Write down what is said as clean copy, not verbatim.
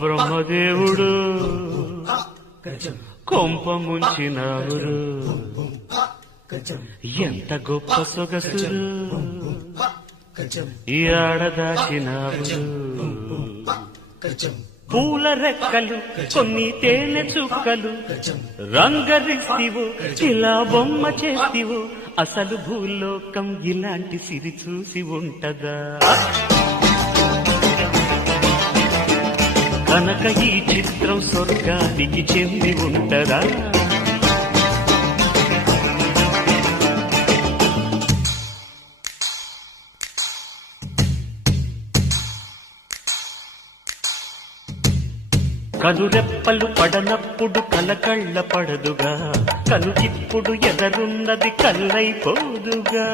బ్రహ్మదేవుడు కొంప ముంచినావురు, ఎంత గొప్ప సొగసురు ఈ ఆడదాచినావురు. పూల రెక్కలు కొన్ని తేనె చుక్కలు రంగరిస్తివు, ఇలా బొమ్మ చేస్తివు, అసలు భూలోకం ఇలాంటి సిరి చూసి ఉంటదా? కనుక ఈ చిత్రం స్వర్గానికి చెంది ఉంటదా? కనురెప్పలు పడనప్పుడు కలకళ్ళ పడదుగా, కనుకిప్పుడు ఎదరున్నది కల్లైపోదుగా.